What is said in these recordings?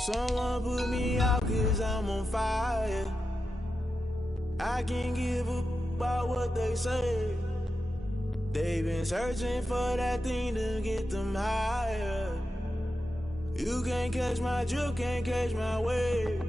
Someone put me out 'cause I'm on fire. I can't give a about what they say. They've been searching for that thing to get them higher. You can't catch my drift, can't catch my wave.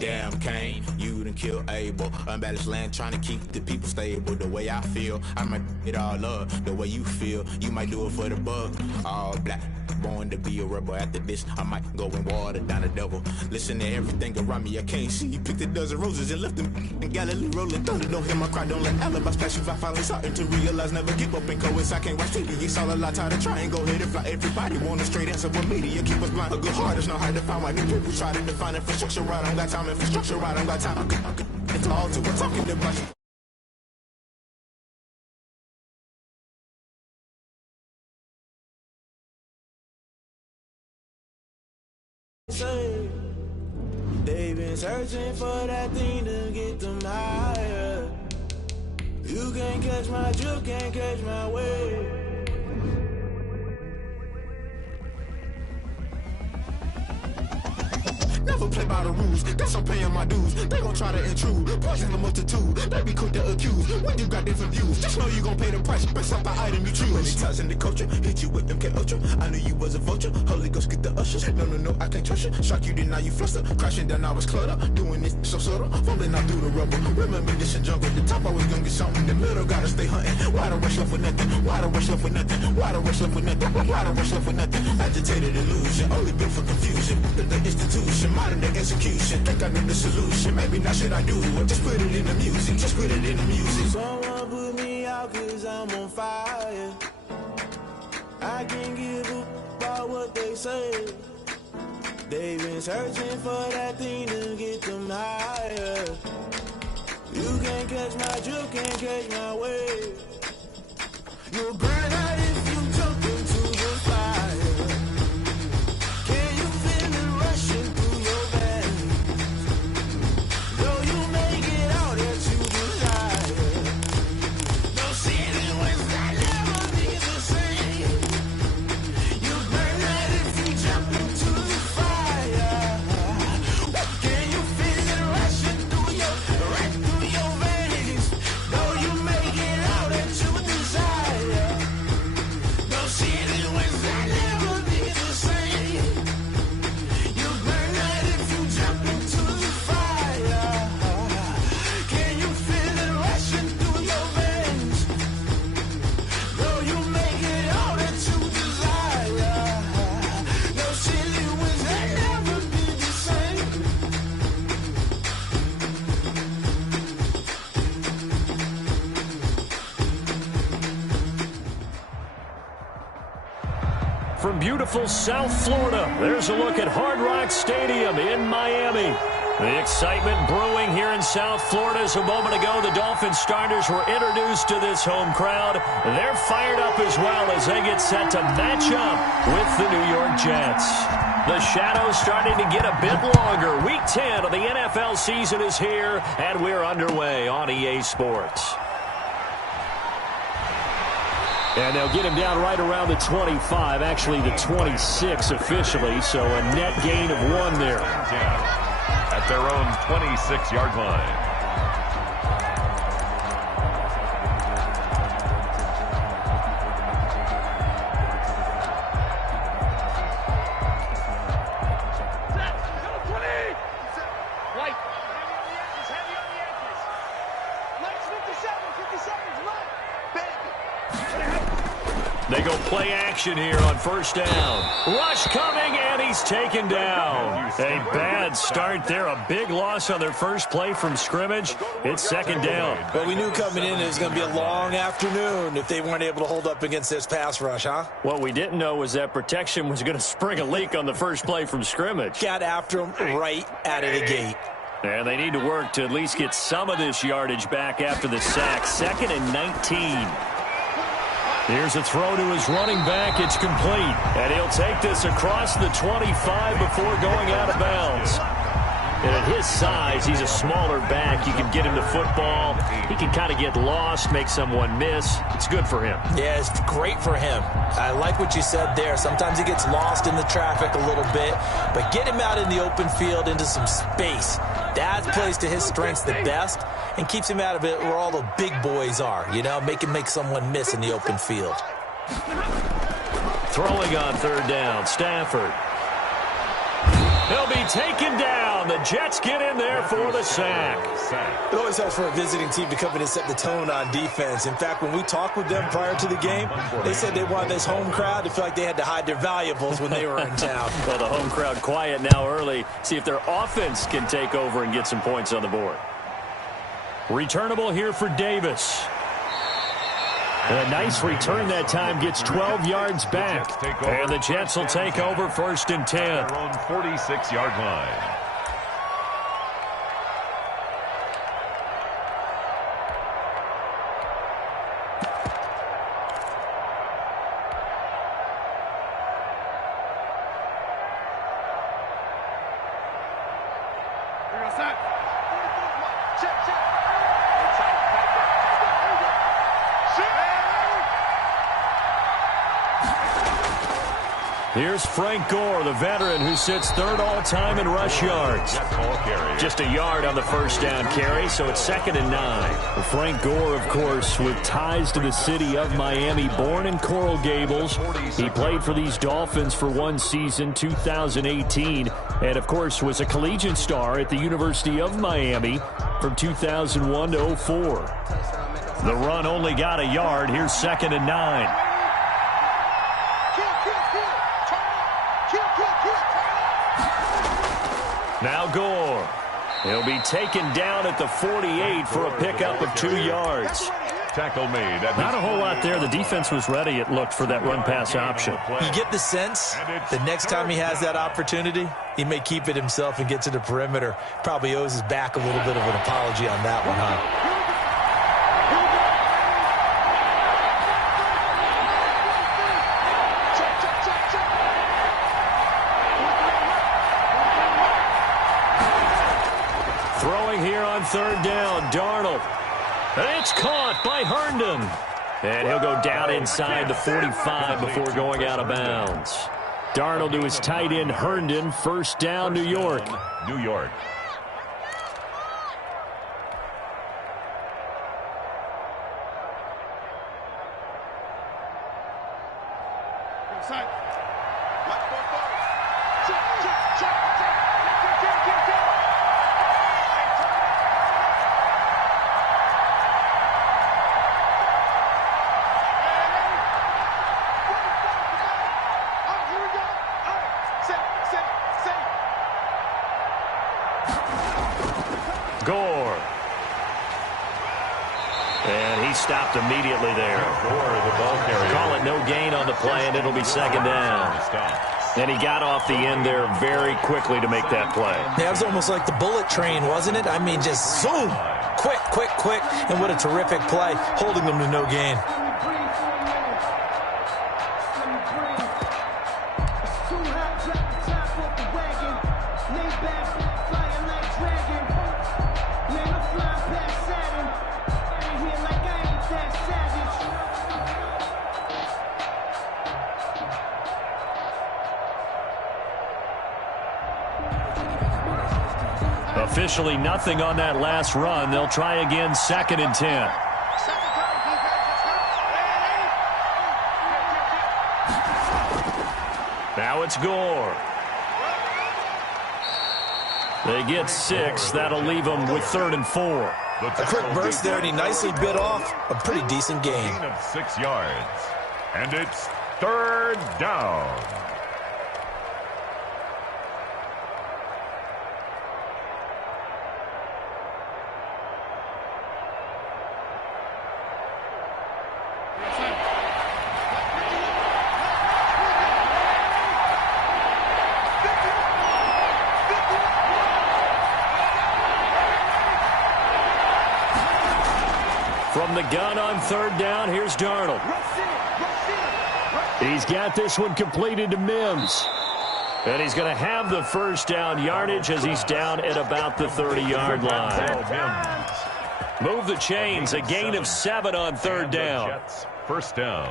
Damn, Kane, you done killed Abel. Unbalanced land trying to keep the people stable. The way I feel, I might it all up. The way you feel, you might do it for the bug. All black, born to be a rebel. After this, I might go and water down the devil. Listen to everything around me, I can't see. You picked a dozen roses and left them in Galilee rolling thunder. Don't hear my cry, don't let alibis pass you. I finally starting to realize, never give up and coincide. I can't watch TV, it's all a lot, tired of trying. Go ahead and fly. Everybody want a straight answer, but media keep us blind. A good heart is not hard to find. Why new people try to define infrastructure right? I don't got time, infrastructure right, I don't got time. It's all to we're talking about you. They've been searching for that thing to get them higher. You can't catch my drift, can't catch my wave. Never play by the rules, guess I'm paying my dues. They gon' try to intrude, poison the multitude. They be quick to accuse, when you got different views. Just know you gon' pay the price, based off the item you choose. Many ties in the culture, hit you with MK Ultra. I knew you was a vulture, Holy Ghost get the ushers. No, I can't trust you. Shock you, then now you fluster. Crashing down, I was cluttered. Doing this so subtle, fumbling out through the rubble. Remember this in jungle, the top always gonna get something. In the middle, gotta stay hunting. Why the rush left with nothing? Why the rush left with nothing? Why the rush left with nothing? Why the rush left with nothing? Agitated illusion, only built for confusion. The institution, modern day execution. Think I know the solution. Maybe not should I do it? Just put it in the music. Just put it in the music. Someone put me out 'cause I'm on fire. I can't give a about what they say. They've been searching for that thing to get them higher. You can't catch my drift, can't catch my wave. You'll burn out if you jump into the fire. Can you feel it rushing through your veins? Though you make it out that you desire. No city was that never be the same. You burn out if you jump into the fire. Can you feel it rushing through your veins? Though you make it out that you desire. No city was that never be the same. You burn out if you jump into the fire. Can you feel it rushing through your veins? Though you make it all that you desire. No city was that never be the same. From beautiful South Florida, there's a look at Hard Rock Stadium in Miami. The excitement brewing here in South Florida as a moment ago the Dolphins starters were introduced to this home crowd. They're fired up as well as they get set to match up with the New York Jets. The shadows starting to get a bit longer. Week 10 of the NFL season is here, and we're underway on EA Sports. And they'll get him down right around the 25, actually the 26 officially, so a net gain of 1 there. At their own 26-yard line. They go play action here on first down. Rush coming, and he's taken down. A bad start there. A big loss on their first play from scrimmage. It's second down. Well, we knew coming in it was going to be a long afternoon if they weren't able to hold up against this pass rush, huh? What we didn't know was that protection was going to spring a leak on the first play from scrimmage. Got after him right out of the gate. And they need to work to at least get some of this yardage back after the sack. 2nd and 19. Here's a throw to his running back. It's complete. And he'll take this across the 25 before going out of bounds. And at his size, he's a smaller back. You can get him to football. He can kind of get lost, make someone miss. It's good for him. Yeah, it's great for him. I like what you said there. Sometimes he gets lost in the traffic a little bit, but get him out in the open field into some space. That plays to his strengths the best and keeps him out of it where all the big boys are, you know, make someone miss in the open field. Throwing on third down, Stafford. He'll be taken down. The Jets get in there for the sack. It always helps for a visiting team to come in and set the tone on defense. In fact, when we talked with them prior to the game, they said they wanted this home crowd to feel like they had to hide their valuables when they were in town. Well, the home crowd quiet now early. See if their offense can take over and get some points on the board. Returnable here for Davis. A nice return that time, gets 12 yards back. And the Jets will take over 1st and 10. Their own 46-yard line. Here's Frank Gore, the veteran who sits third all-time in rush yards. Just a yard on the first down carry, so it's 2nd and 9. Well, Frank Gore, of course, with ties to the city of Miami, born in Coral Gables. He played for these Dolphins for one season, 2018, and, of course, was a collegiate star at the University of Miami from 2001 to 04. The run only got a yard. Here's 2nd and 9. Now Gore. He'll be taken down at the 48 for a pickup of 2 yards. Tackle made. Not a whole lot there. The defense was ready, it looked, for that run-pass option. You get the sense the next time he has that opportunity, he may keep it himself and get to the perimeter. Probably owes his back a little bit of an apology on that one, huh? Third down, Darnold. It's caught by Herndon. And he'll go down inside the 45 before going out of bounds. Darnold to his tight end, Herndon. First down, New York. New York. Gore. And he stopped immediately there. Gore, the ball carrier. Call it no gain on the play, and it'll be 2nd down. And he got off the end there very quickly to make that play. That was almost like the bullet train, wasn't it? I mean, just zoom. Quick, quick, quick. And what a terrific play, holding them to no gain. Officially nothing on that last run. They'll try again, 2nd and 10. Now it's Gore. They get 6. That'll leave them with 3rd and 4. A quick burst there, and he nicely bit off a pretty decent gain. Gain of 6 yards. And it's 3rd down. From the gun on 3rd down, here's Darnold. He's got this one completed to Mims. And he's going to have the first down yardage as he's down at about the 30-yard line. Move the chains, a gain of 7 on third down. First down.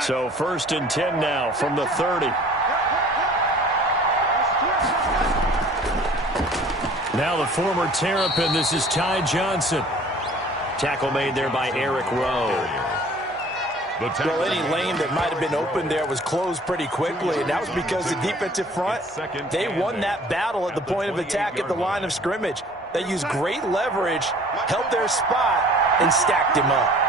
So first and 10 now from the 30. Now the former Terrapin, this is Ty Johnson. Tackle made there by Eric Rowe. Well, any lane that might have been open there was closed pretty quickly, and that was because the defensive front, they won that battle at the point of attack at the line of scrimmage. They used great leverage, held their spot, and stacked him up.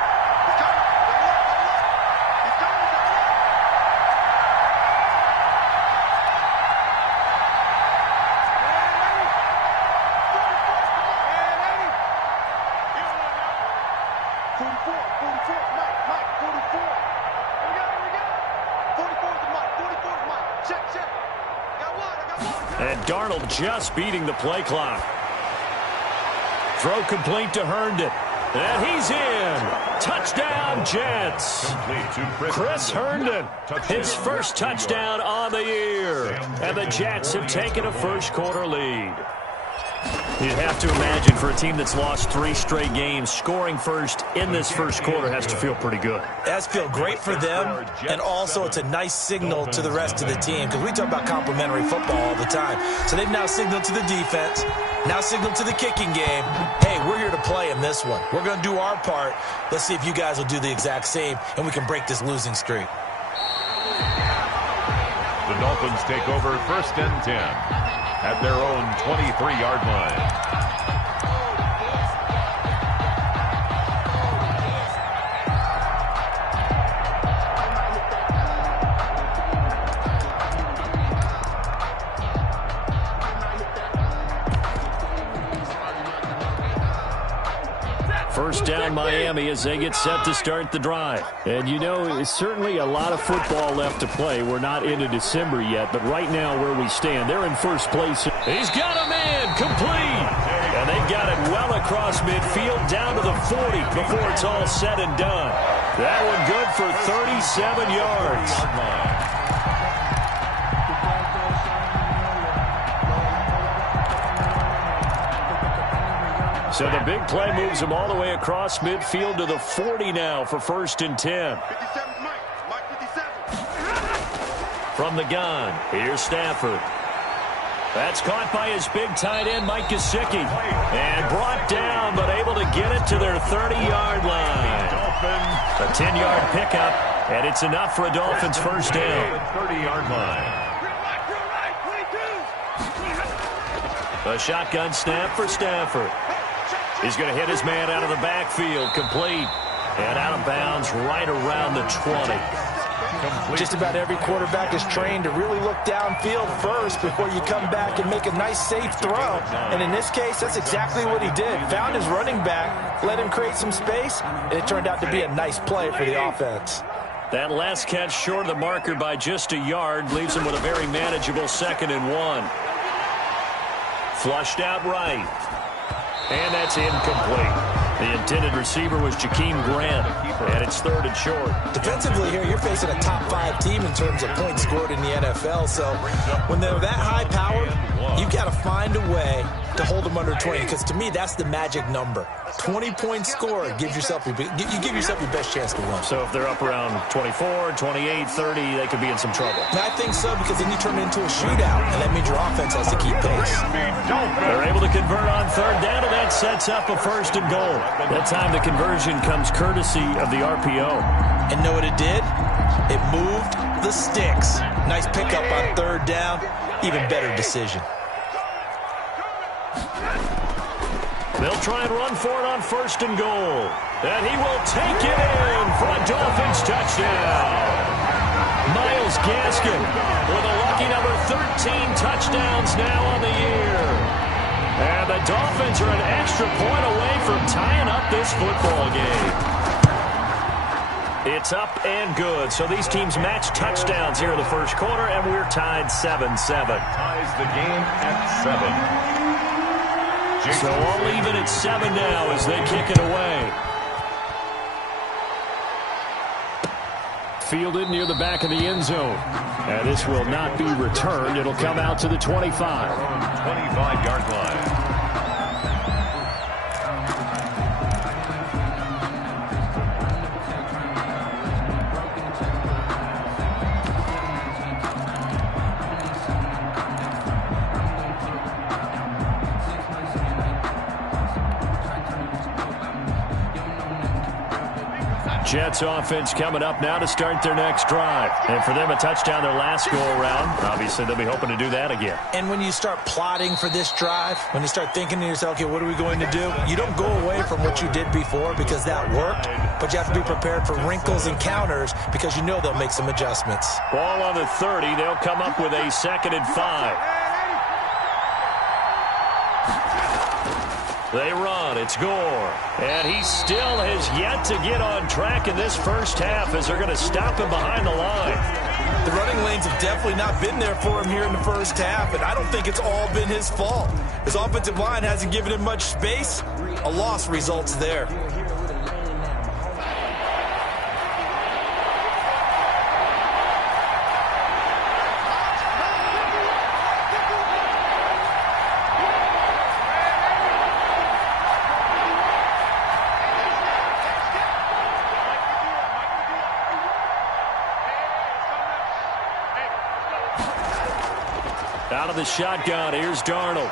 And Darnold just beating the play clock. Throw complete to Herndon. And he's in. Touchdown, Jets. Chris Herndon, his first touchdown on the year. And the Jets have taken a first-quarter lead. You'd have to imagine for a team that's lost 3 straight games, scoring first in this first quarter has to feel pretty good. It has to feel great for them, and also it's a nice signal to the rest of the team, because we talk about complimentary football all the time. So they've now signaled to the defense, now signaled to the kicking game, hey, we're here to play in this one. We're going to do our part. Let's see if you guys will do the exact same, and we can break this losing streak. The Dolphins take over first and 10. At their own 23-yard line. First down Miami as they get set to start the drive. And you know, it's certainly a lot of football left to play. We're not into December yet, but right now where we stand, they're in first place. He's got a man complete. And they got it well across midfield down to the 40 before it's all said and done. That one good for 37 yards. So the big play moves him all the way across midfield to the 40 now for first and 10. From the gun, here's Stafford. That's caught by his big tight end, Mike Gesicki. And brought down, but able to get it to their 30-yard line. A 10-yard pickup, and it's enough for a Dolphins first down. 30-yard line. A shotgun snap for Stafford. He's going to hit his man out of the backfield, complete, and out of bounds right around the 20. Just about every quarterback is trained to really look downfield first before you come back and make a nice, safe throw. And in this case, that's exactly what he did. Found his running back, let him create some space, and it turned out to be a nice play for the offense. That last catch short of the marker by just a yard leaves him with a very manageable 2nd and 1. Flushed out right. And that's incomplete. The intended receiver was Jakeem Grant, and it's 3rd and short. Defensively here, you're facing a top-5 team in terms of points scored in the NFL. So when they're that high-powered, you've got to find a way to hold them under 20, because to me, that's the magic number. 20 points scored, you give yourself your best chance to win. So if they're up around 24, 28, 30, they could be in some trouble. And I think so, because then you turn it into a shootout, and that means your offense has to keep pace. They're able to convert on 3rd down, and that sets up a 1st and goal. That time the conversion comes courtesy of the RPO. And know what it did? It moved the sticks. Nice pickup on 3rd down. Even better decision. They'll try and run for it on 1st and goal. And he will take it in for a Dolphins touchdown. Myles Gaskin with a lucky number 13 touchdowns now on the year. And the Dolphins are an extra point away from tying up this football game. It's up and good. So these teams match touchdowns here in the first quarter, and we're tied 7-7. Ties the game at 7. So all even at 7 now as they kick it away. Fielded near the back of the end zone. And this will not be returned. It'll come out to the 25. 25-yard line. Jets offense coming up now to start their next drive. And for them, a touchdown their last go-around. Obviously, they'll be hoping to do that again. And when you start plotting for this drive, when you start thinking to yourself, okay, what are we going to do? You don't go away from what you did before because that worked, but you have to be prepared for wrinkles and counters because you know they'll make some adjustments. Ball on the 30. They'll come up with a 2nd and 5. They run. It's Gore. And he still has yet to get on track in this first half as they're going to stop him behind the line. The running lanes have definitely not been there for him here in the first half, and I don't think it's all been his fault. His offensive line hasn't given him much space. A loss results there. Out of the shotgun, here's Darnold.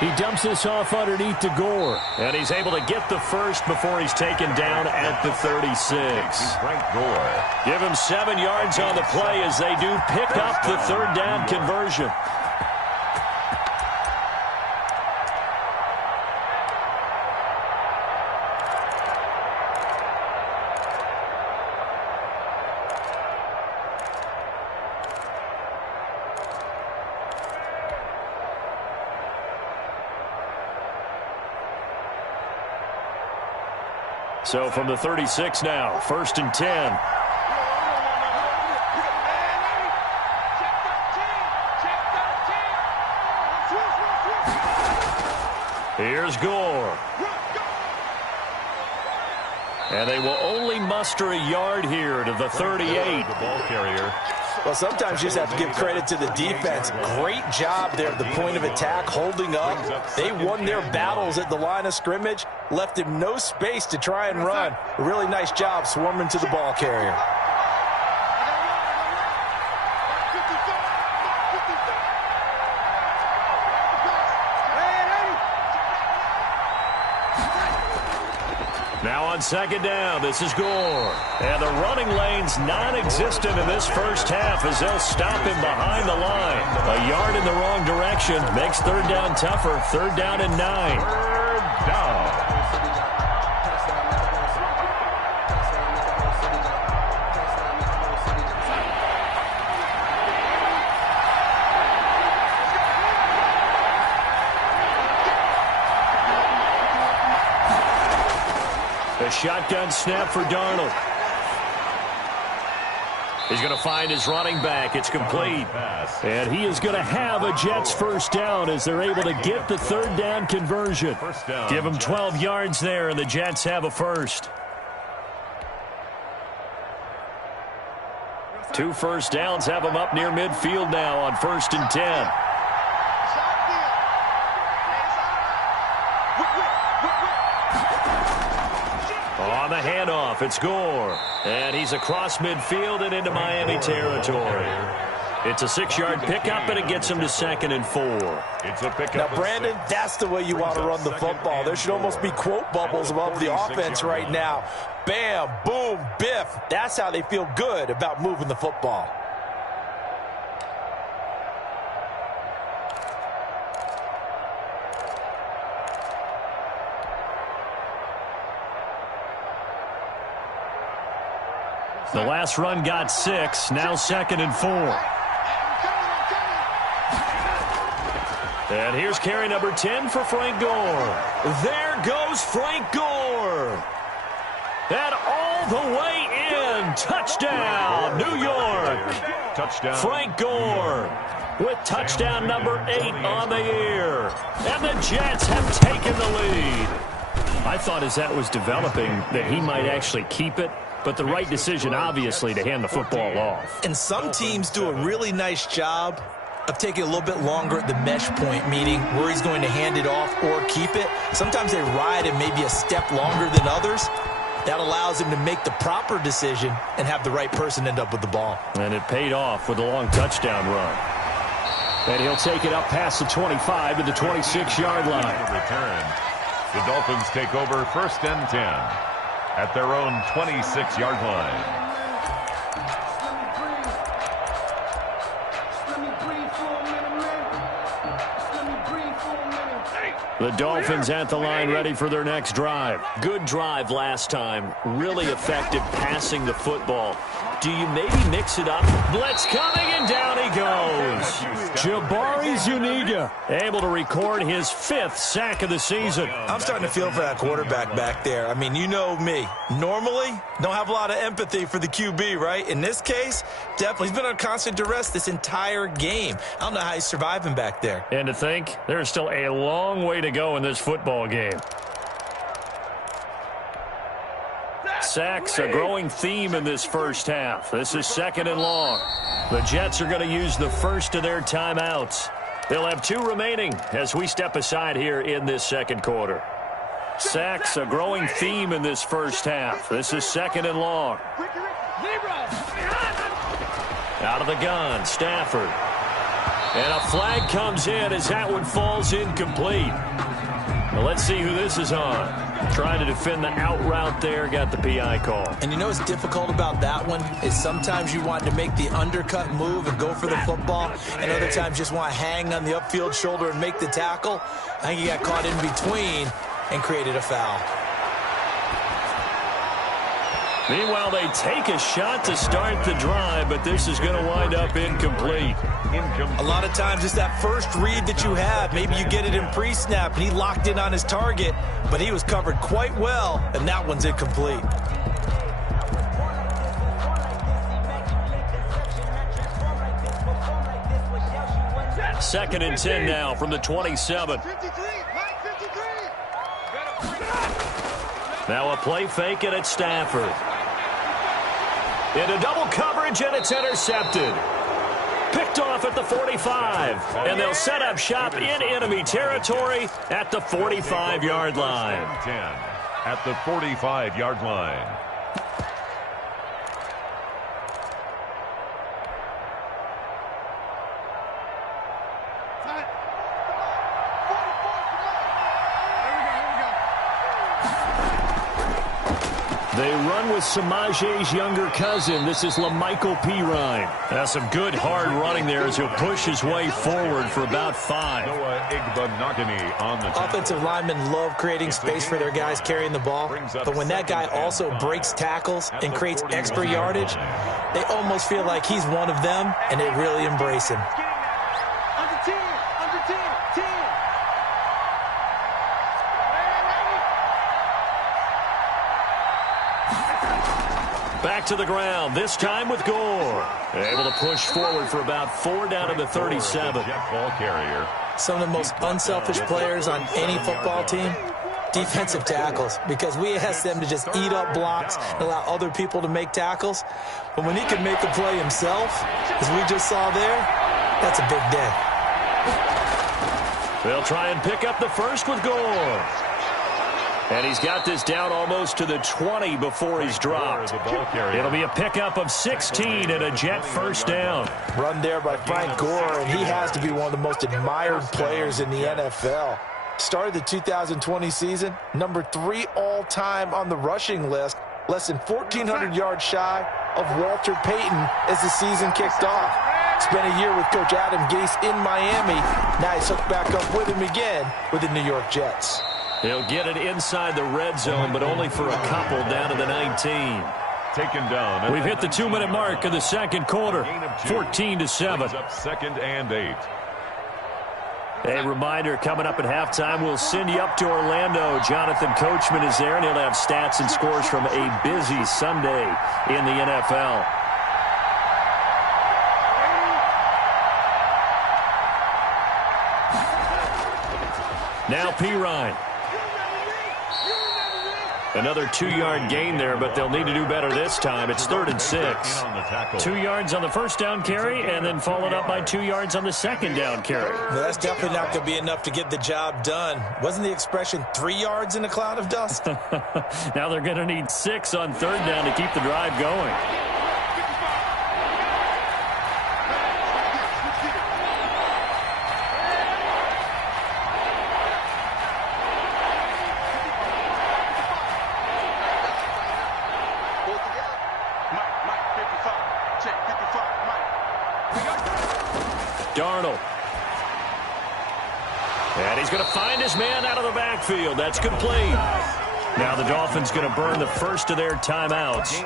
He dumps this off underneath to Gore. And he's able to get the first before he's taken down at the 36. Frank Gore. Give him 7 yards on the play as they do pick up the 3rd down conversion. So from the 36 now, 1st and 10. Here's Gore. And they will only muster a yard here to the 38. The ball carrier. Well, sometimes you just have to give credit to the defense. Great job there at the point of attack, holding up. They won their battles at the line of scrimmage, left him no space to try and run. A really nice job swarming to the ball carrier. Now on 2nd down, this is Gore. And the running lane's non-existent in this first half as they'll stop him behind the line. A yard in the wrong direction makes 3rd down tougher. 3rd down and 9. 3rd down. A shotgun snap for Darnold. He's going to find his running back. It's complete. And he is going to have a Jets 1st down as they're able to get the 3rd down conversion. Give him 12 yards there, and the Jets have a 1st. 2 first downs have them up near midfield now on 1st and 10. On the handoff, it's Gore. And he's across midfield and into Miami territory. It's a 6-yard pickup, and it gets him to 2nd and 4. It's a pickup. Now, Brandon, that's the way you want to run the football. There should almost be quote bubbles above the offense right now. Bam, boom, biff. That's how they feel good about moving the football. The last run got 6, now 2nd and 4. And here's carry number 10 for Frank Gore. There goes Frank Gore. And all the way in. Touchdown, New York. Touchdown. Frank Gore with touchdown number 8 on the year. And the Jets have taken the lead. I thought as that was developing that he might actually keep it, but the right decision, obviously, to hand the football off. And some teams do a really nice job of taking a little bit longer at the mesh point, meaning where he's going to hand it off or keep it. Sometimes they ride it maybe a step longer than others. That allows him to make the proper decision and have the right person end up with the ball. And it paid off with a long touchdown run. And he'll take it up past the 25 to the 26-yard line. Return. The Dolphins take over 1st and 10 at their own 26-yard line. The Dolphins at the line ready for their next drive. Good drive last time. Really effective passing the football. Do you maybe mix it up? Blitz coming, and down he goes. Jabari Zuniga able to record his 5th sack of the season. I'm starting to feel for that quarterback back there. I mean, you know me. Normally, don't have a lot of empathy for the QB, right? In this case, definitely. He's been on constant duress this entire game. I don't know how he's surviving back there. And to think, there's still a long way to go in this football game. Sacks, a growing theme in this first half. This is 2nd and long. The Jets are going to use the first of their timeouts. They'll have 2 remaining as we step aside here in this second quarter. Sacks, a growing theme in this first half. This is 2nd and long. Out of the gun, Stafford. And a flag comes in as that one falls incomplete. Well, let's see who this is on. Trying to defend the out route there, got the PI call. And you know what's difficult about that one is sometimes you want to make the undercut move and go for the football, and other times just want to hang on the upfield shoulder and make the tackle. I think he got caught in between and created a foul. Meanwhile, they take a shot to start the drive, but this is going to wind up incomplete. A lot of times it's that first read that you have. Maybe you get it in pre-snap, and he locked in on his target, but he was covered quite well, and that one's incomplete. Second and 10 now from the 27. Now a play fake, and it's Stafford. Into double coverage, and it's intercepted. Picked off at the 45. And they'll set up shop in enemy territory at the 45-yard line. 10 at the 45-yard line. They run with Samaje's younger cousin. This is LaMichael Pirine. That's some good hard running there as he'll push his way forward for about 5. On the offensive linemen love creating space for their guys carrying the ball, but when that guy also breaks tackles and creates extra yardage, they almost feel like he's one of them, and they really embrace him. Back to the ground, this time with Gore. Able to push forward for about 4 down to the 37. Ball carrier. Some of the most unselfish players on any football team, defensive tackles, because we ask them to just eat up blocks and allow other people to make tackles. But when he can make a play himself, as we just saw there, that's a big day. They'll try and pick up the first with Gore. And he's got this down almost to the 20 before he's dropped. It'll be a pickup of 16 and a Jet first down. Run there by Frank Gore, and he has to be one of the most admired players in the NFL. Started the 2020 season, number 3 all-time on the rushing list, less than 1,400 yards shy of Walter Payton as the season kicked off. Spent a year with Coach Adam Gase in Miami. Now he's hooked back up with him again with the New York Jets. He'll get it inside the red zone, but only for a couple down to the 19. Taken down. We've hit the 2-minute mark of the second quarter, 14-7. Up 2nd and 8. A reminder, coming up at halftime, we'll send you up to Orlando. Jonathan Coachman is there, and he'll have stats and scores from a busy Sunday in the NFL. Now Pirine. Another 2-yard gain there, but they'll need to do better this time. It's 3rd and 6. 2 yards on the first down carry, and then followed up by 2 yards on the second down carry. Well, that's definitely not going to be enough to get the job done. Wasn't the expression 3 yards in a cloud of dust? Now they're going to need 6 on 3rd down to keep the drive going. Darnold. And he's going to find his man out of the backfield. That's complete. Now the Dolphins going to burn the first of their timeouts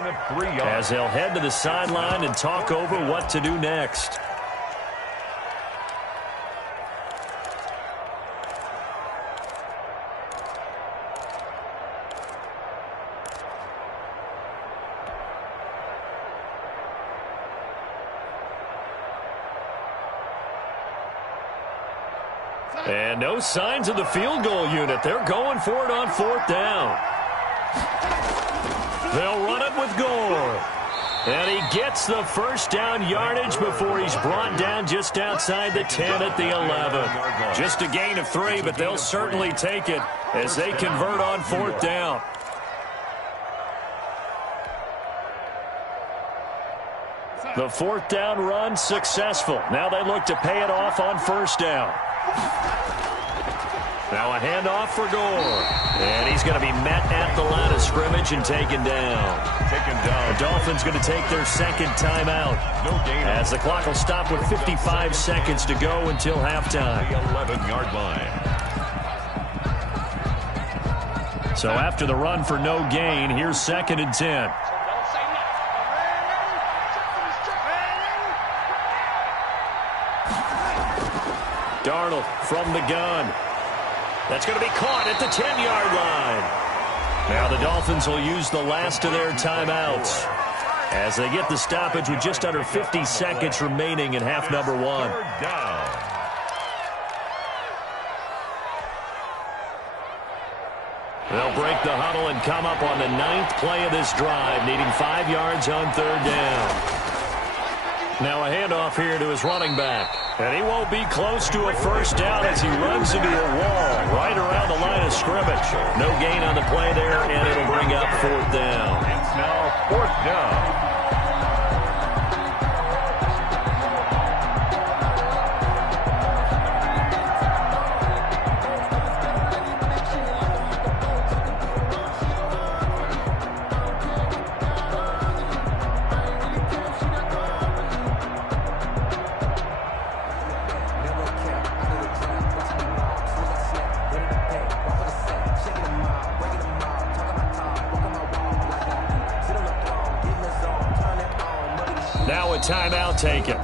as they'll head to the sideline and talk over what to do next. And no signs of the field goal unit. They're going for it on 4th down. They'll run it with Gore. And he gets the first down yardage before he's brought down just outside the 10 at the 11. Just a gain of 3, but they'll certainly take it as they convert on 4th down. The 4th down run successful. Now they look to pay it off on 1st down. Now a handoff for Gore. And he's going to be met at the line of scrimmage and taken down. The Dolphins going to take their second timeout. As the clock will stop with 55 seconds to go until halftime. The 11-yard line. So after the run for no gain, here's 2nd and 10. Darnold from the gun. That's going to be caught at the 10-yard line. Now the Dolphins will use the last of their timeouts as they get the stoppage with just under 50 seconds remaining in half number 1. They'll break the huddle and come up on the 9th play of this drive, needing 5 yards on 3rd down. Now a handoff here to his running back. And he won't be close to a first down as he runs into a wall right around the line of scrimmage. No gain on the play there, and it'll bring up 4th down. It's now 4th down. Timeout taken.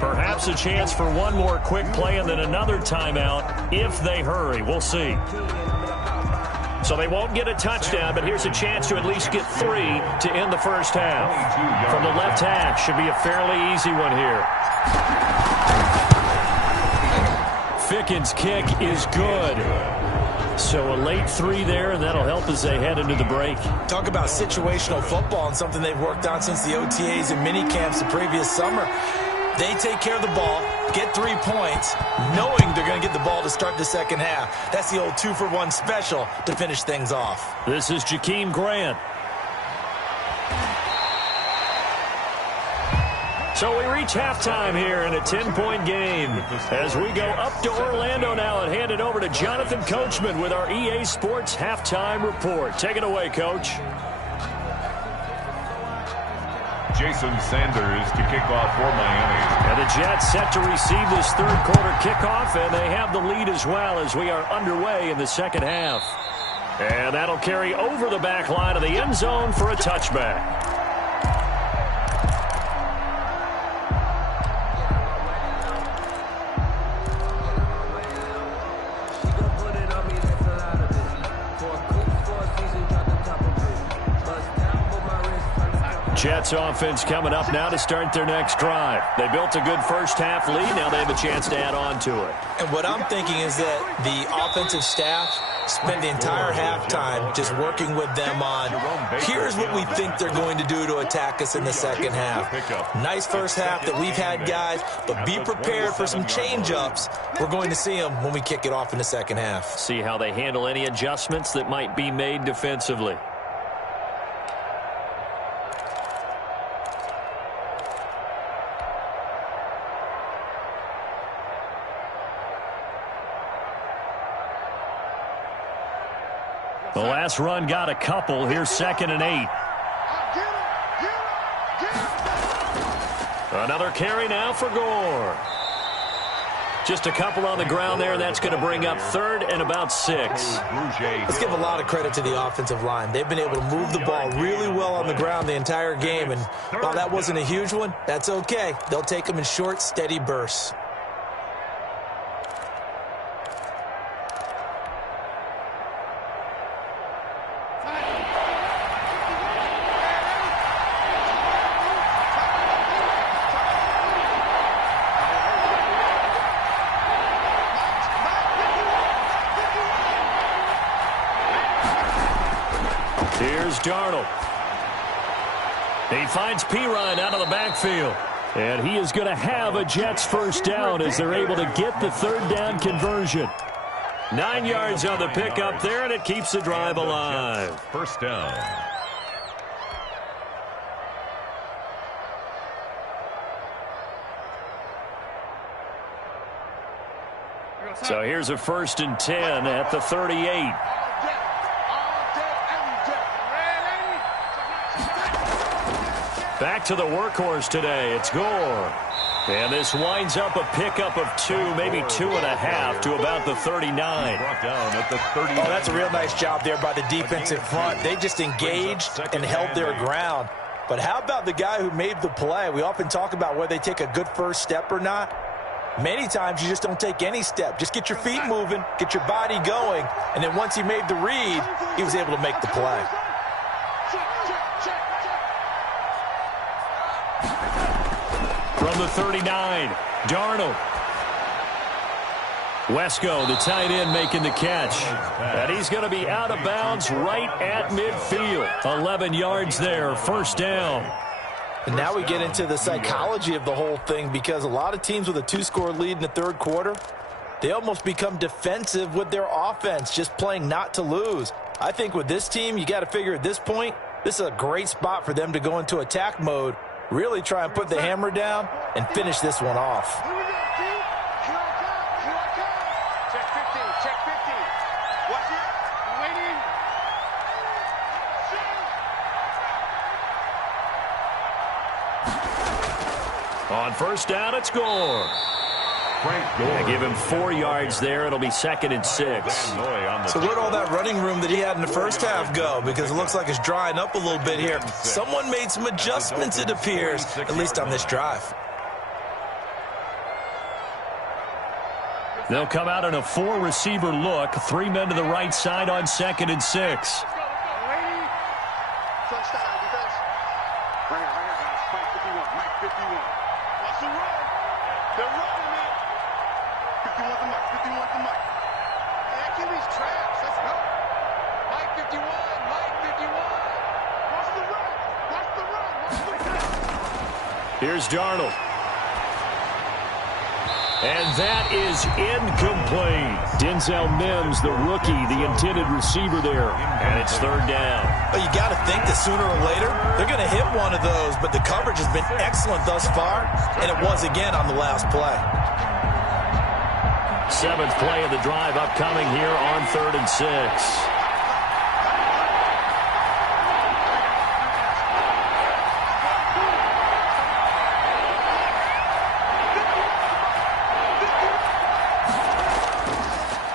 Perhaps a chance for one more quick play and then another timeout if they hurry. We'll see. So they won't get a touchdown, but here's a chance to at least get 3 to end the first half. From the left hash, should be a fairly easy one here. Ficken's kick is good. So a late 3 there, and that'll help as they head into the break. Talk about situational football and something they've worked on since the OTAs and mini camps the previous summer. They take care of the ball, get 3 points, knowing they're going to get the ball to start the second half. That's the old 2-for-1 special to finish things off. This is Jakeem Grant. So we reach halftime here in a 10-point game as we go up to Orlando now and hand it over to Jonathan Coachman with our EA Sports Halftime Report. Take it away, Coach. Jason Sanders to kick off for Miami. And the Jets set to receive this third quarter kickoff, and they have the lead as well as we are underway in the second half. And that'll carry over the back line of the end zone for a touchback. Jets offense coming up now to start their next drive. They built a good first-half lead. Now they have a chance to add on to it. And what I'm thinking is that the offensive staff spend the entire halftime just working with them on, here's what we think they're going to do to attack us in the second half. Nice first half that we've had, guys, but be prepared for some change-ups. We're going to see them when we kick it off in the second half. See how they handle any adjustments that might be made defensively. The last run got a couple. Here's 2nd and 8. Another carry now for Gore. Just a couple on the ground there, and that's going to bring up 3rd and about 6. Let's give a lot of credit to the offensive line. They've been able to move the ball really well on the ground the entire game, and while that wasn't a huge one, that's okay. They'll take them in short, steady bursts. Here's Darnold. He finds Pirine out of the backfield. And he is going to have a Jets first down as they're able to get the 3rd down conversion. 9 yards on the pickup there, and it keeps the drive alive. First down. So here's a 1st and 10 at the 38. Back to the workhorse today. It's Gore. And this winds up a pickup of 2, maybe 2.5 to about the 39. Brought down at the 39. Oh, that's a real nice job there by the defensive front. They just engaged and held their ground. But how about the guy who made the play? We often talk about whether they take a good first step or not. Many times you just don't take any step. Just get your feet moving, get your body going, and then once he made the read, he was able to make the play. From the 39, Darnold. Wesco, the tight end, making the catch. And he's going to be out of bounds right at midfield. 11 yards there, first down. And now we get into the psychology of the whole thing, because a lot of teams with a 2-score lead in the third quarter, they almost become defensive with their offense, just playing not to lose. I think with this team, you got to figure at this point, this is a great spot for them to go into attack mode, really try and put the hammer down and finish this one off. On first down, it's Gore. Yeah, give him 4 yards there. It'll be 2nd and 6. So where'd all that running room that he had in the first half go? Because it looks like it's drying up a little bit here. Someone made some adjustments, it appears, at least on this drive. They'll come out in a 4-receiver look. 3 men to the right side on 2nd and 6. Here's Darnold. And that is incomplete. Denzel Mims, the rookie, the intended receiver there. And it's 3rd down. But you got to think that sooner or later, they're going to hit one of those. But the coverage has been excellent thus far, and it was again on the last play. 7th play of the drive upcoming here on 3rd and 6.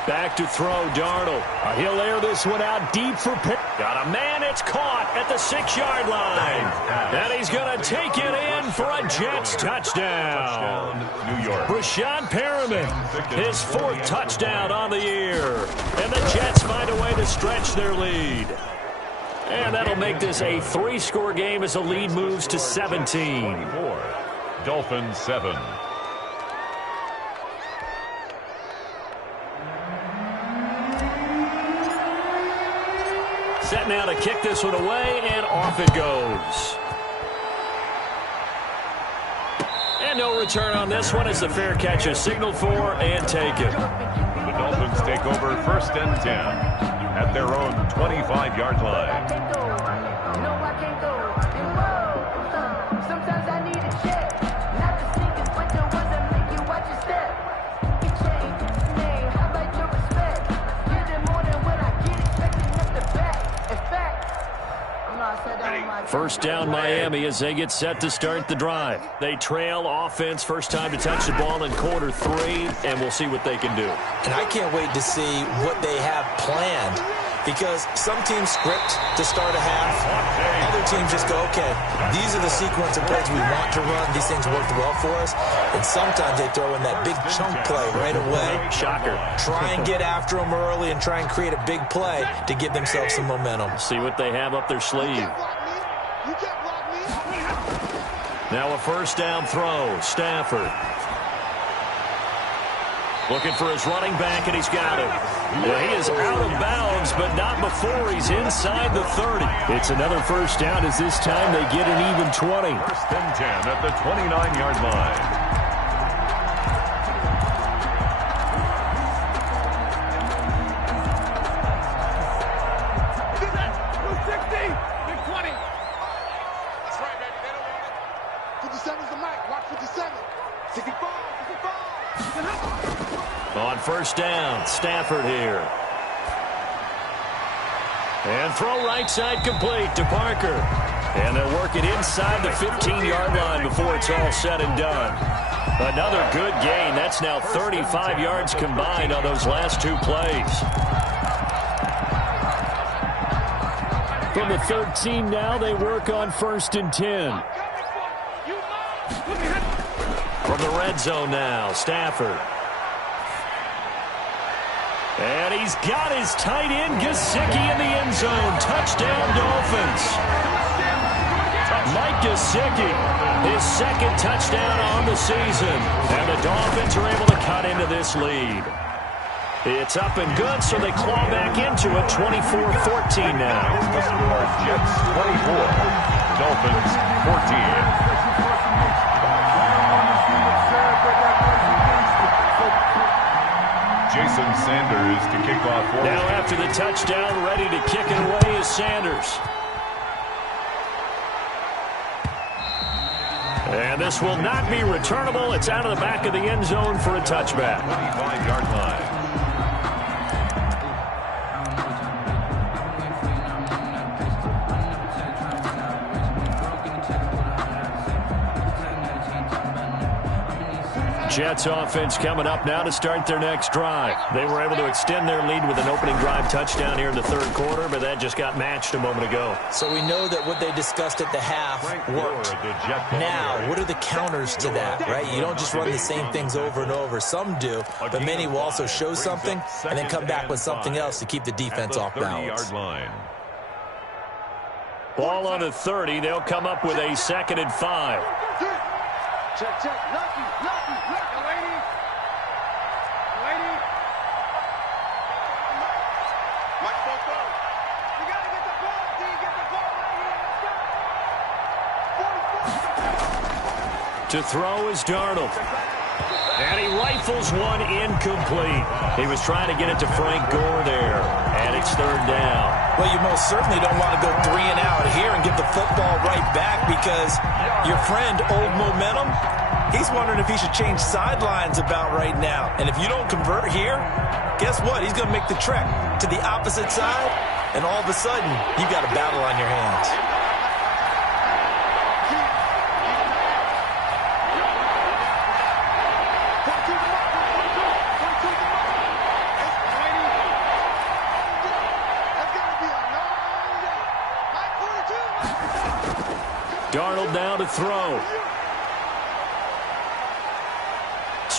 Back to throw, Darnold. He'll air this one out deep for Pitt. Got a man, it's caught at the 6-yard line. And he's going to take it in for a Jets touchdown. New York. Brashad Perriman, his 4th touchdown on the year. And the Jets find a way to stretch their lead. And that'll make this a 3-score game as the lead moves to 17. 24. Dolphins 7. Set now to kick this one away, and off it goes. And no return on this one as the fair catch is signaled for and taken. The Dolphins take over 1st and 10 at their own 25-yard line. First down Miami as they get set to start the drive. They trail offense, first time to touch the ball in quarter 3, and we'll see what they can do. And I can't wait to see what they have planned, because some teams script to start a half. Other teams just go, okay, these are the sequence of plays we want to run. These things worked well for us. And sometimes they throw in that big chunk play right away. Shocker. Try and get after them early and try and create a big play to give themselves some momentum. See what they have up their sleeve. Now a first down throw. Stafford. Looking for his running back, and he's got it. Well, he is out of bounds, but not before he's inside the 30. It's another first down as this time they get an even 20. 1st and 10 at the 29-yard line. On first down, Stafford here. And throw right side complete to Parker. And they'll work it inside the 15-yard line before it's all said and done. Another good gain. That's now 35 yards combined on those last 2 plays. From the 13 now, they work on 1st and 10. From the red zone now, Stafford. And he's got his tight end, Gesicki, in the end zone. Touchdown, Dolphins. Mike Gesicki, his 2nd touchdown on the season. And the Dolphins are able to cut into this lead. It's up and good, so they claw back into it, 24-14 now. The score, Jets 24, Dolphins 14. Jason Sanders to kick off. Now after the touchdown, ready to kick it away is Sanders. And this will not be returnable. It's out of the back of the end zone for a touchback. 25-yard line. Jets offense coming up now to start their next drive. They were able to extend their lead with an opening drive touchdown here in the 3rd quarter, but that just got matched a moment ago. So we know that what they discussed at the half worked. Now, what are the counters to that, right? You don't just run the same things over and over. Some do, but many will also show something and then come back with something else to keep the defense off balance. Ball on the 30. They'll come up with a 2nd and 5. Check, check. Lucky. Lady. Mike Bobo. You got to get the ball, D. Get the ball right here. Let's go. 44. To throw is Darnold. And he rifles one incomplete. He was trying to get it to Frank Gore there. And it's 3rd down. Well, you most certainly don't want to go 3 and out here and give the football right back, because your friend, Old Momentum, he's wondering if he should change sidelines about right now. And if you don't convert here, guess what? He's going to make the trek to the opposite side, and all of a sudden, you've got a battle on your hands. Darnold now to throw.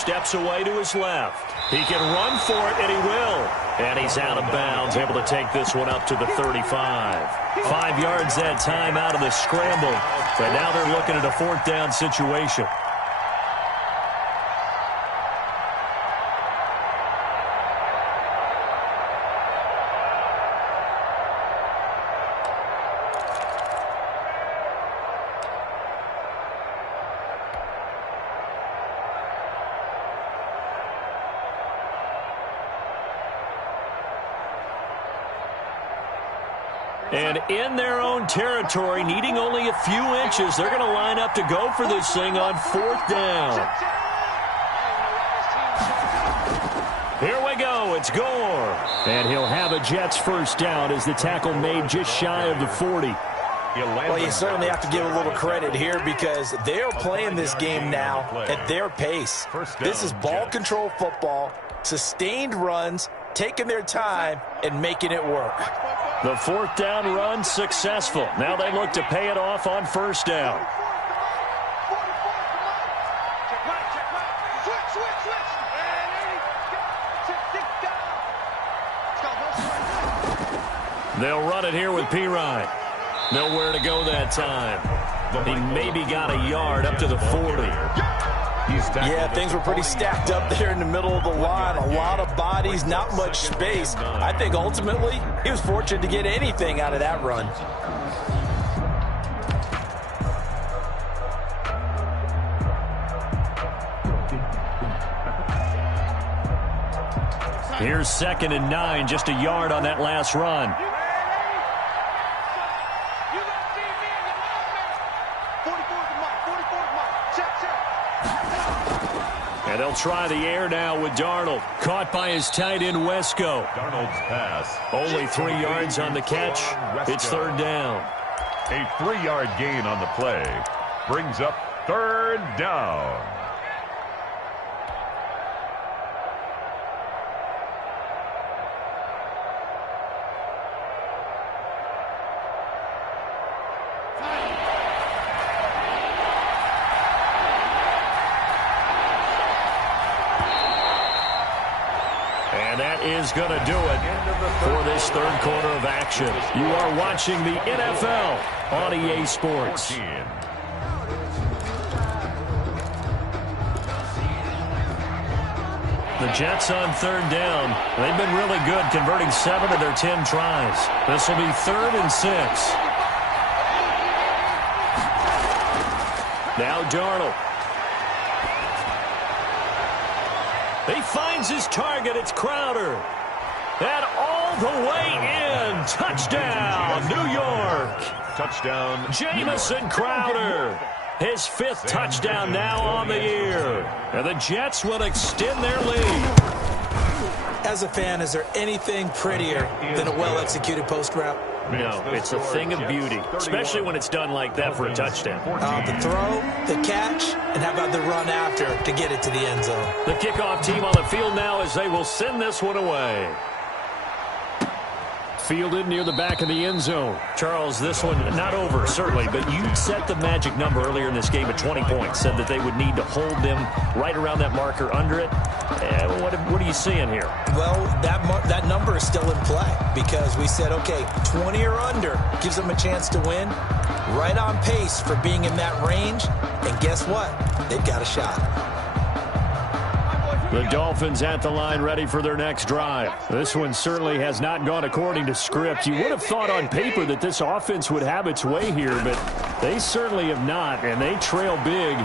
steps away to his left. He can run for it, and he will. And he's out of bounds, able to take this one up to the 35. 5 yards that time out of the scramble. But now they're looking at a 4th down situation. And in their own territory, needing only a few inches, they're going to line up to go for this thing on 4th down. Here we go. It's Gore. And he'll have a Jets 1st down as the tackle made just shy of the 40. Well, you certainly have to give a little credit here because they're playing this game now at their pace. This is ball control football, sustained runs, taking their time, and making it work. The 4th down run successful. Now they look to pay it off on 1st down. They'll run it here with Pirine. Nowhere to go that time. He maybe got a yard up to the 40. Yeah, things were pretty stacked up there in the middle of the line. A lot of bodies, not much space. I think ultimately he was fortunate to get anything out of that run. Here's 2nd and 9, just a yard on that last run. And they'll try the air now with Darnold. Caught by his tight end, Wesco. Darnold's pass. Only 3 yards on the catch. It's 3rd down. A 3-yard gain on the play. Brings up 3rd down. And that is going to do it for this 3rd quarter of action. You are watching the NFL on EA Sports. 14. The Jets on 3rd down. They've been really good, converting 7 of their 10 tries. This will be 3rd and 6. Now Darnold. He finds his target. It's Crowder. And all the way in. Touchdown, New York. Touchdown, Jamison Crowder. His 5th touchdown now on the year. And the Jets will extend their lead. As a fan, is there anything prettier than a well-executed post route? No, it's a thing of beauty, especially when it's done like that for a touchdown. The throw, the catch, and how about the run after to get it to the end zone? The kickoff team on the field now as they will send this one away. Fielded near the back of the end zone. Charles, this one not over, certainly, but you set the magic number earlier in this game at 20 points. Said that they would need to hold them right around that marker under it. What are you seeing here? Well, that number is still in play because we said, okay, 20 or under gives them a chance to win. Right on pace for being in that range. And guess what? They've got a shot. The Dolphins at the line ready for their next drive. This one certainly has not gone according to script. You would have thought on paper that this offense would have its way here, but they certainly have not, and they trail big.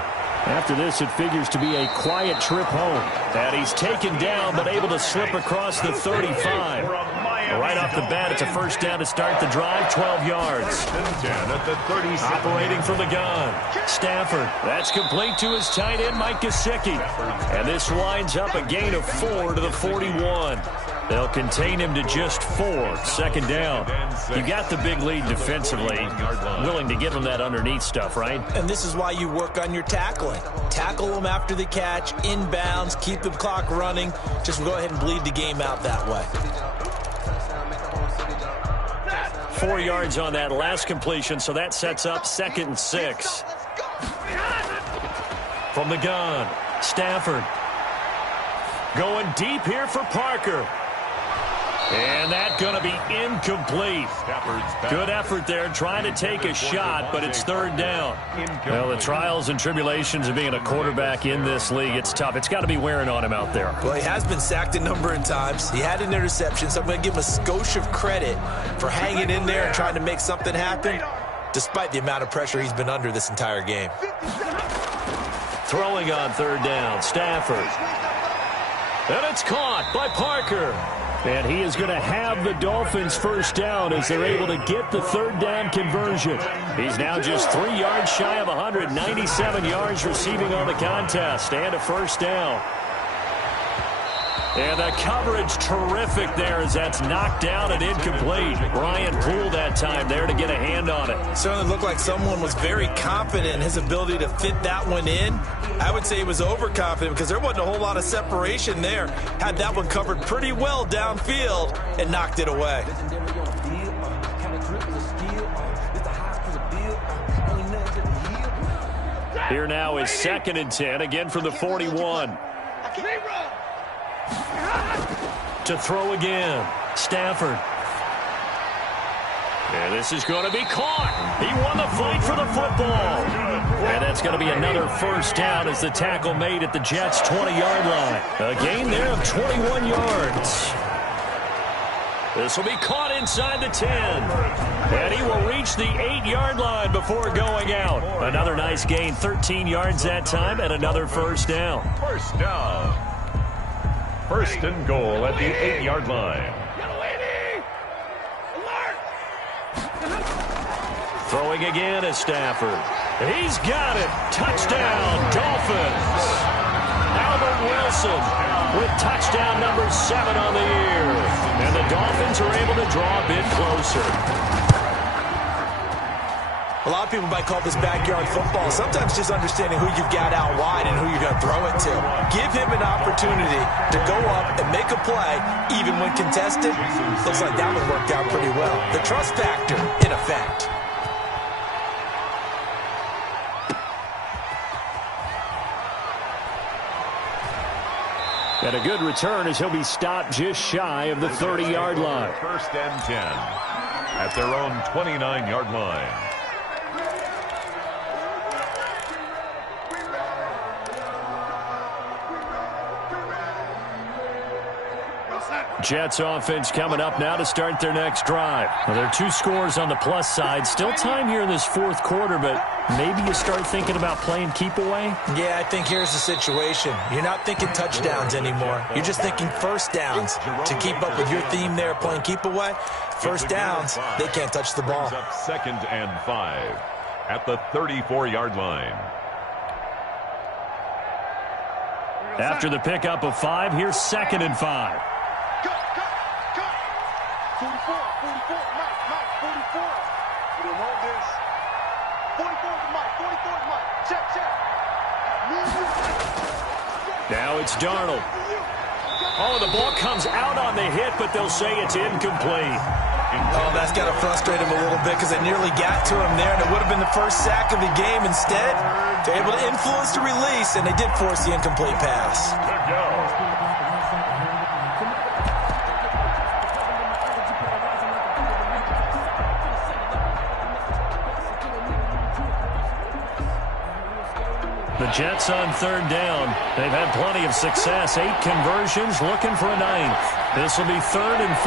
After this, it figures to be a quiet trip home. And he's taken down, but able to slip across the 35. Right off the bat, it's a 1st down to start the drive, 12 yards. Operating from the gun. Stafford, that's complete to his tight end, Mike Gesicki. And this winds up a gain of 4 to the 41. They'll contain him to just 4. 2nd down. You got the big lead defensively. Willing to give him that underneath stuff, right? And this is why you work on your tackling. Tackle them after the catch, inbounds, keep the clock running. Just go ahead and bleed the game out that way. 4 yards on that last completion, so that sets up 2nd and 6. From the gun, Stafford. Going deep here for Parker. And that's going to be incomplete. Good effort there trying to take a shot, but it's third down. Well, the trials and tribulations of being a quarterback in this league, it's tough. It's got to be wearing on him out there. Well, he has been sacked a number of times. He had an interception, so I'm going to give him a skosh of credit for hanging in there and trying to make something happen, despite the amount of pressure he's been under this entire game. Throwing on third down, Stafford. And it's caught by Parker. And he is going to have the Dolphins first down as they're able to get the third down conversion. He's now just 3 yards shy of 197 yards receiving on the contest and a first down. And the coverage terrific there as that's knocked down and incomplete. Brian Poole that time there to get a hand on it. Certainly looked like someone was very confident in his ability to fit that one in. I would say he was overconfident because there wasn't a whole lot of separation there. Had that one covered pretty well downfield and knocked it away. Here now is 2nd and 10, again from the 41. To throw again, Stafford. And this is going to be caught. He won the fight for the football. And that's going to be another first down as the tackle made at the Jets' 20-yard line. A gain there of 21 yards. This will be caught inside the 10. And he will reach the 8-yard line before going out. Another nice gain, 13 yards that time, and another first down. First down. First and goal at the 8-yard line. Throwing again is Stafford. He's got it. Touchdown, Dolphins. Albert Wilson with touchdown number 7 on the year. And the Dolphins are able to draw a bit closer. A lot of people might call this backyard football. Sometimes just understanding who you've got out wide and who you're going to throw it to. Give him an opportunity to go up and make a play, even when contested. Looks like that one worked out pretty well. The trust factor, in effect. And a good return as he'll be stopped just shy of the 30-yard line. First and 10 at their own 29-yard line. Jets offense coming up now to start their next drive. Well, there are 2 scores on the plus side. Still time here in this 4th quarter, but maybe you start thinking about playing keep away? Yeah, I think here's the situation. You're not thinking touchdowns anymore. You're just thinking first downs. To keep up with your theme there, playing keep away, first downs, they can't touch the ball. Up 2nd and 5 at the 34-yard line. After the pickup of 5, here's 2nd and 5. 44, Mike, 44. We don't want this. 44 is Mike, 44 is Mike. Check. Now it's Darnold. Oh, the ball comes out on the hit, but they'll say it's incomplete. Oh, that's got to frustrate him a little bit because they nearly got to him there, and it would have been the first sack of the game. Instead, they're able to influence the release, and they did force the incomplete pass. Good go. The Jets on third down. They've had plenty of success. 8 conversions, looking for a 9th. This will be 3rd and 5.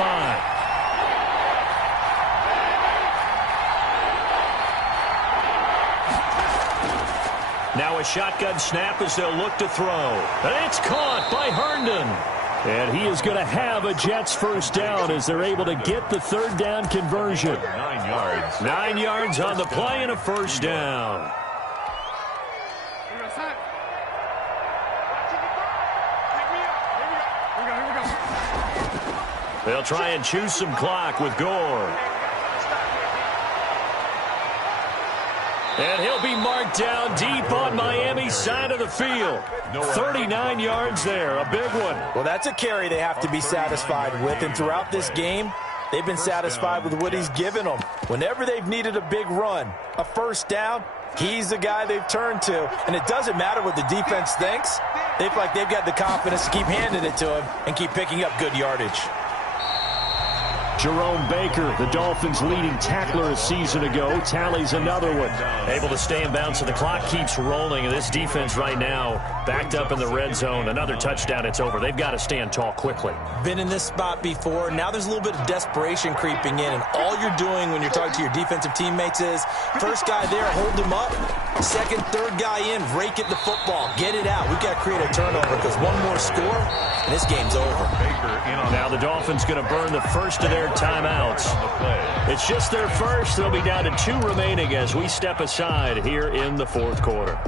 Now a shotgun snap as they'll look to throw. And it's caught by Herndon. And he is going to have a Jets first down as they're able to get the third down conversion. 9 yards. 9 yards on the play and a first down. They'll try and choose some clock with Gore. And he'll be marked down deep on Miami's side of the field. 39 yards there, a big one. Well, that's a carry they have to be satisfied with. And throughout this game, they've been satisfied with what he's given them. Whenever they've needed a big run, a first down, he's the guy they've turned to. And it doesn't matter what the defense thinks. They feel like they've got the confidence to keep handing it to him and keep picking up good yardage. Jerome Baker, the Dolphins' leading tackler a season ago, tallies another one. Able to stay in bounds, so the clock keeps rolling. And this defense right now backed up in the red zone. Another touchdown, it's over. They've got to stand tall quickly. Been in this spot before. Now there's a little bit of desperation creeping in. And all you're doing when you're talking to your defensive teammates is, first guy there, hold him up. Second, third guy in, rake it the football. Get it out. We've got to create a turnover because one more score, and this game's over. Now the Dolphins going to burn the first of their timeouts. It's just their first. They'll be down to 2 remaining as we step aside here in the fourth quarter.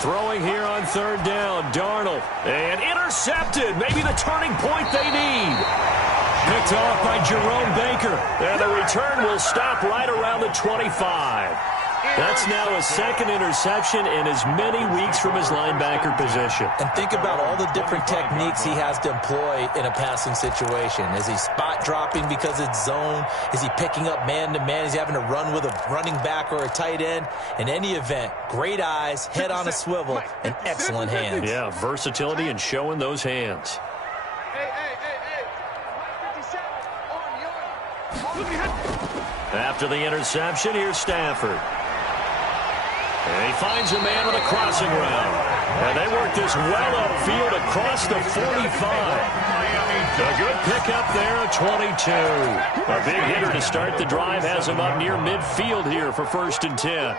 Throwing here on third down, Darnold. And intercepted. Maybe the turning point they need. Picked off by Jerome Baker. And the return will stop right around the 25. That's now his second interception in as many weeks from his linebacker position. And think about all the different techniques he has to employ in a passing situation. Is he spot dropping because it's zone? Is he picking up man-to-man? Is he having to run with a running back or a tight end? In any event, great eyes, head on a swivel, and excellent hands. Yeah, versatility and showing those hands. After the interception, here's Stafford. And he finds a man with a crossing route. And they work this well upfield across the 45. A good pickup there at 22. A big hitter to start the drive has him up near midfield here for 1st and 10.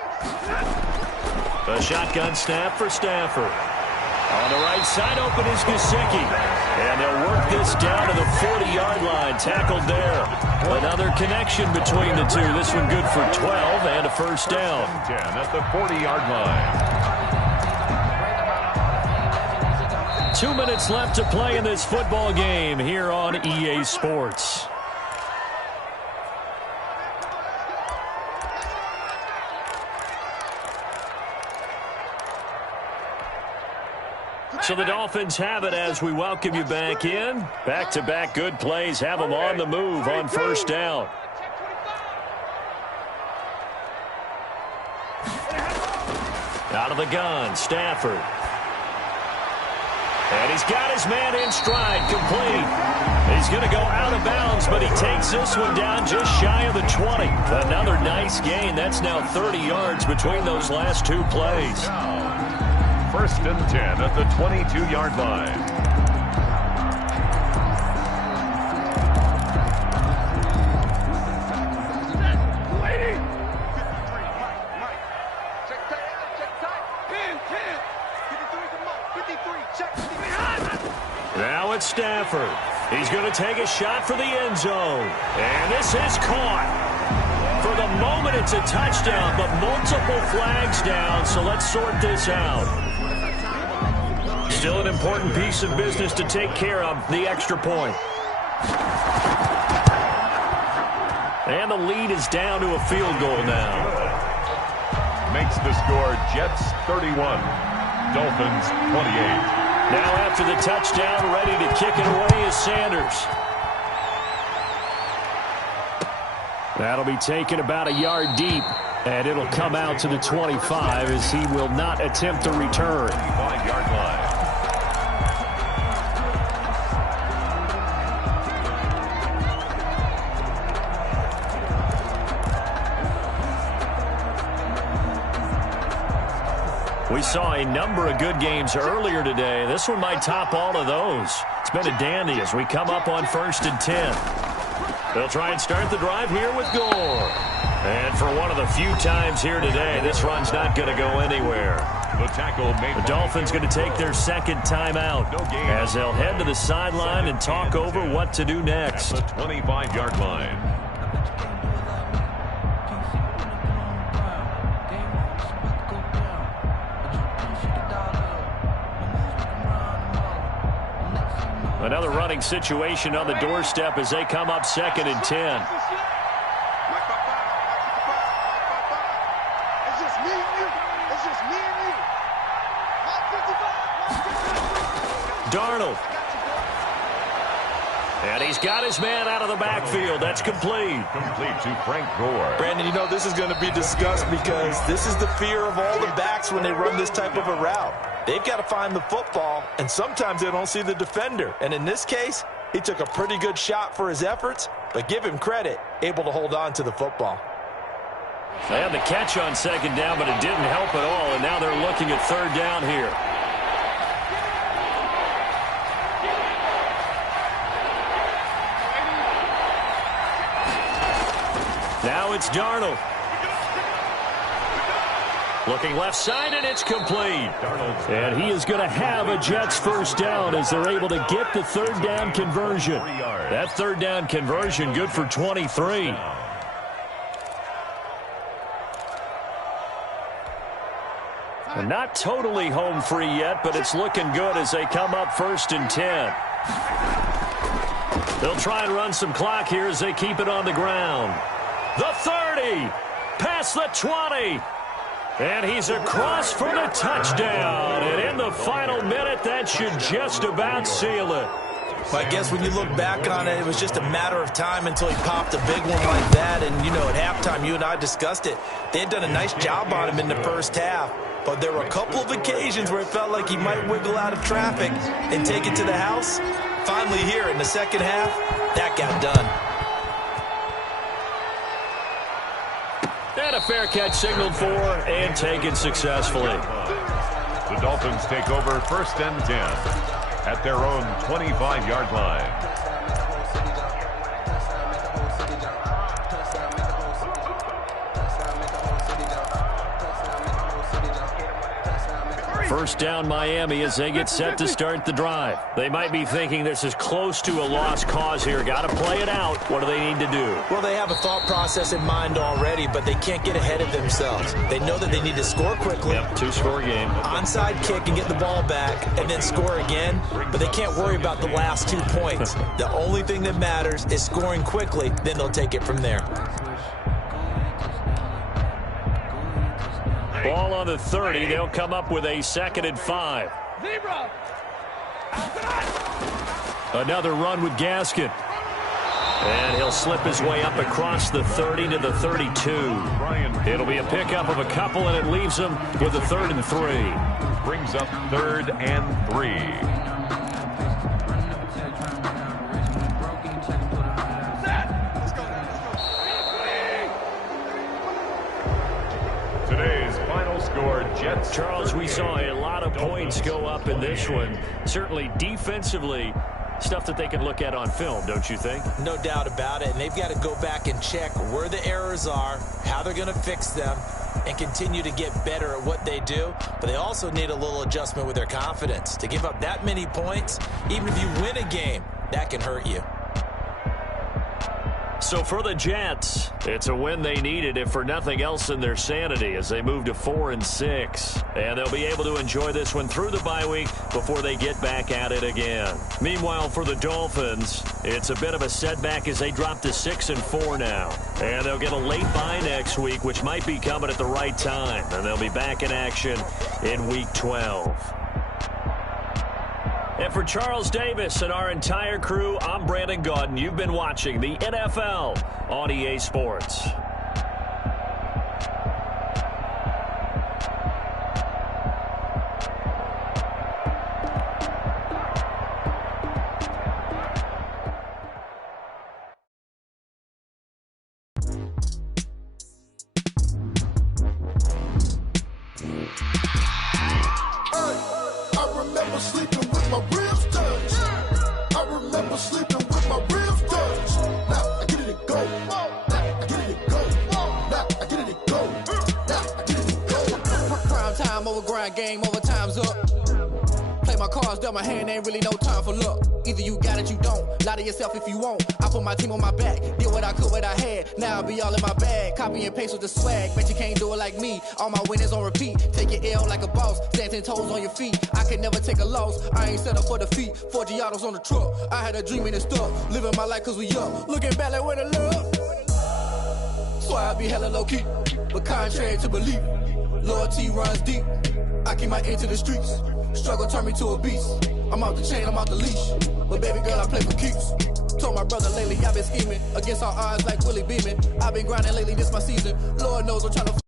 A shotgun snap for Stafford. On the right side, open is Gesicki. And they'll work this down to the 40-yard line. Tackled there. Another connection between the two. This one good for 12 and a first down. 10 at the 40-yard line. 2 minutes left to play in this football game here on EA Sports. So the Dolphins have it as we welcome you back in. Back-to-back good plays have them on the move on first down. Out of the gun, Stafford. And he's got his man in stride, complete. He's going to go out of bounds, but he takes this one down just shy of the 20. Another nice gain. That's now 30 yards between those last 2 plays. 1st and 10 at the 22-yard line. Now it's Stafford. He's going to take a shot for the end zone. And this is caught. For the moment, it's a touchdown, but multiple flags down, so let's sort this out. Still an important piece of business to take care of, the extra point. And the lead is down to a field goal now. Makes the score Jets 31, Dolphins 28. Now after the touchdown, ready to kick it away is Sanders. That'll be taken about a yard deep, and it'll come out to the 25 as he will not attempt to return. 25-yard line. We saw a number of good games earlier today. This one might top all of those. It's been a dandy as we come up on 1st and 10. They'll try and start the drive here with Gore. And for one of the few times here today, this run's not going to go anywhere. The tackle made. The Dolphins going to take their second timeout as they'll head to the sideline and talk over what to do next. At the 25-yard line. Another running situation on the doorstep as they come up 2nd and 10. Darnold. And he's got his man out of the backfield. That's complete. Complete to Frank Gore. Brandon, you know, this is going to be discussed because this is the fear of all the backs when they run this type of a route. They've got to find the football, and sometimes they don't see the defender. And in this case, he took a pretty good shot for his efforts, but give him credit, able to hold on to the football. They had the catch on 2nd down, but it didn't help at all, and now they're looking at 3rd down here. Now it's Darnold. Looking left side, and it's complete. And he is going to have a Jets 1st down as they're able to get the 3rd down conversion. That 3rd down conversion good for 23. And not totally home free yet, but it's looking good as they come up 1st and 10. They'll try and run some clock here as they keep it on the ground. The 30, past the 20, and he's across for the touchdown. And in the final minute, that should just about seal it. Well, I guess when you look back on it, it was just a matter of time until he popped a big one like that. And, you know, at halftime, you and I discussed it. They had done a nice job on him in the 1st half. But there were a couple of occasions where it felt like he might wiggle out of traffic and take it to the house. Finally here in the 2nd half, that got done. And a fair catch signaled for and taken successfully. The Dolphins take over 1st and 10 at their own 25-yard line. First down Miami as they get set to start the drive. They might be thinking this is close to a lost cause here. Got to play it out. What do they need to do? Well, they have a thought process in mind already, but they can't get ahead of themselves. They know that they need to score quickly. Yep, 2-score game. Onside kick and get the ball back and then score again, but they can't worry about the last 2 points. The only thing that matters is scoring quickly, then they'll take it from there. Ball on the 30. They'll come up with a 2nd and 5. Another run with Gaskin. And he'll slip his way up across the 30 to the 32. It'll be a pickup of a couple, and it leaves him with a 3rd and 3. Brings up 3rd and 3. Today's final score, Jets. Charles, we saw a lot of points go up in this one. Certainly defensively, stuff that they can look at on film, don't you think? No doubt about it. And they've got to go back and check where the errors are, how they're going to fix them, and continue to get better at what they do. But they also need a little adjustment with their confidence. To give up that many points, even if you win a game, that can hurt you. So for the Jets, it's a win they needed, if for nothing else, in their sanity as they move to 4 and 6. And they'll be able to enjoy this one through the bye week before they get back at it again. Meanwhile, for the Dolphins, it's a bit of a setback as they drop to 6 and 4 now. And they'll get a late bye next week, which might be coming at the right time. And they'll be back in action in Week 12. And for Charles Davis and our entire crew, I'm Brandon Gaudin. You've been watching the NFL on EA Sports. Game over, time's up. Play my cards dealt my hand, ain't really no time for luck. Either you got it, you don't. Lie to yourself if you won't. I put my team on my back, did what I could, what I had. Now I be all in my bag, copy and paste with the swag. Bet you can't do it like me. All my winners on repeat. Take your L like a boss, stand 10 toes on your feet. I can never take a loss. I ain't set up for defeat. 4 Giottos on the truck. I had a dream and it's stuck. Living my life cause we up. Looking back like where the love. Swear I be hella low key, but contrary to belief, loyalty runs deep. I keep my ear to the streets. Struggle turned me to a beast. I'm out the chain, I'm out the leash. But baby girl, I play for keeps. Told my brother lately, I've been scheming against all odds like Willie Beeman. I've been grinding lately, this my season. Lord knows I'm trying to